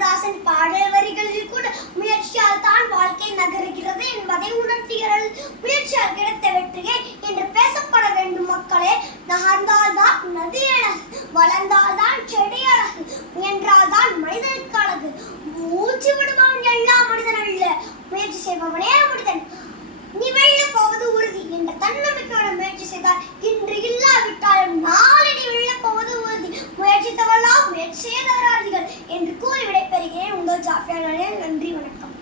கண்ணதாசன் பாடல் வரிகளில் கூட முயற்சியால் தான் வாழ்க்கை நகருகிறது என்பதை உணர்த்துகிறது. முயற்சியால் கிடைத்த வெற்றியை என்று பேசப்பட வேண்டும் மக்களே. நகர்ந்தால்தான் நதி அழகு, வளர்ந்தால்தான் செடி அழகு, முயன்றால்தான் மனிதனுக்கு அழகு. மூச்சு விடுபவன் எல்லாம் மனிதன் அல்ல, முயற்சி செய்பவனே மனிதன். நீ வெல்ல போவது உறுதி என்ற தன்னம்பிக்கையோட முயற்சி செய்தால் இன்று இல்லாவிட்டாலும் நாளை நீ வெல்ல போவது உறுதி. முயற்சி தவறலாம், முயற்சியே தவறாதீர்கள் என்று கூறி விடைபெறுகிறேன். உங்கள் ஜாஃபியா. நன்றி, வணக்கம்.